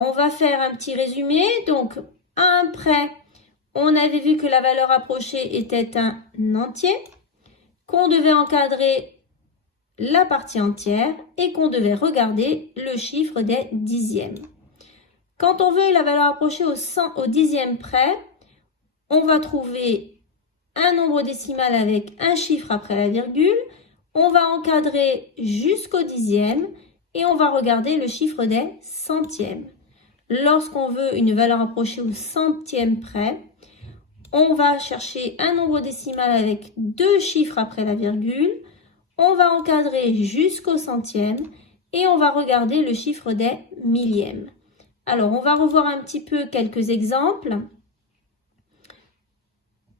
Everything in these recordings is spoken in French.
On va faire un petit résumé. Donc, à un près, on avait vu que la valeur approchée était un entier, qu'on devait encadrer la partie entière et qu'on devait regarder le chiffre des dixièmes. Quand on veut la valeur approchée au dixième près, on va trouver un nombre décimal avec un chiffre après la virgule. On va encadrer jusqu'au dixième et on va regarder le chiffre des centièmes. Lorsqu'on veut une valeur approchée au centième près, on va chercher un nombre décimal avec deux chiffres après la virgule. On va encadrer jusqu'au centième et on va regarder le chiffre des millièmes. Alors, on va revoir un petit peu quelques exemples.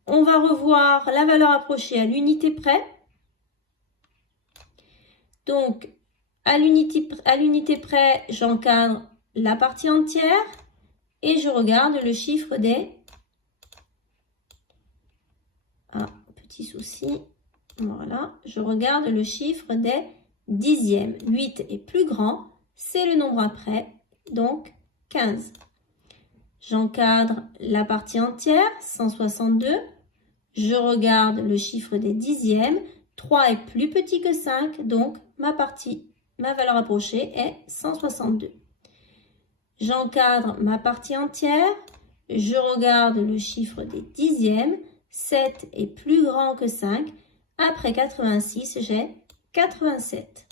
On va revoir la valeur approchée à l'unité près. Donc, à l'unité près, j'encadre la partie entière et je regarde le chiffre des... Ah, petit souci. Voilà, je regarde le chiffre des dixièmes. 8 est plus grand, c'est le nombre après, donc 15. J'encadre la partie entière, 162. Je regarde le chiffre des dixièmes. 3 est plus petit que 5, donc ma valeur approchée est 162. J'encadre ma partie entière. Je regarde le chiffre des dixièmes. 7 est plus grand que 5. Après 86, j'ai 87.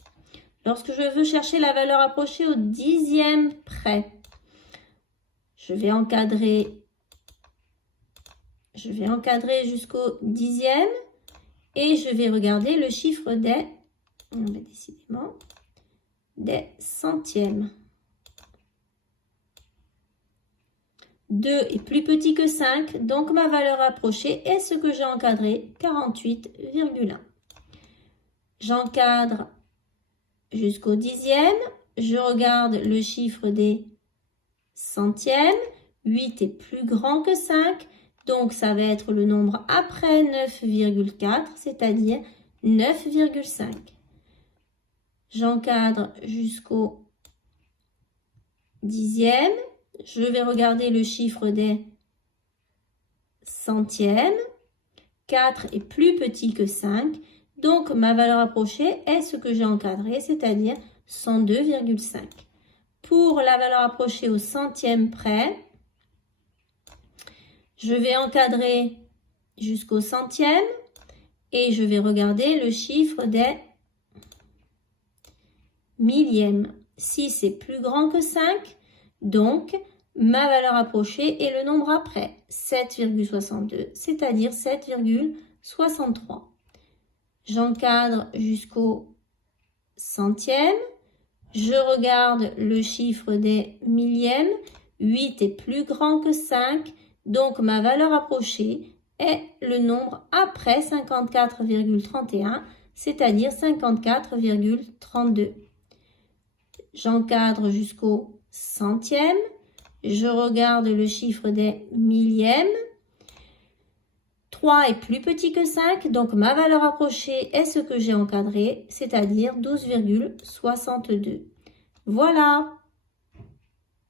Lorsque je veux chercher la valeur approchée au dixième près, je vais encadrer jusqu'au dixième et je vais regarder le chiffre des centièmes. 2 est plus petit que 5, donc ma valeur approchée est ce que j'ai encadré, 48,1. J'encadre jusqu'au dixième, je regarde le chiffre des centièmes. 8 est plus grand que 5, donc ça va être le nombre après 9,4, c'est-à-dire 9,5. J'encadre jusqu'au dixième. Je vais regarder le chiffre des centièmes. 4 est plus petit que 5. Donc, ma valeur approchée est ce que j'ai encadré, c'est-à-dire 102,5. Pour la valeur approchée au centième près, je vais encadrer jusqu'au centième et je vais regarder le chiffre des millièmes. 6 est plus grand que 5, donc ma valeur approchée est le nombre après, 7,62, c'est-à-dire 7,63. J'encadre jusqu'au centième. Je regarde le chiffre des millièmes. 8 est plus grand que 5, donc ma valeur approchée est le nombre après 54,31, c'est-à-dire 54,32. J'encadre jusqu'au centième. Je regarde le chiffre des millièmes. 3 est plus petit que 5, donc ma valeur approchée est ce que j'ai encadré, c'est-à-dire 12,62. Voilà!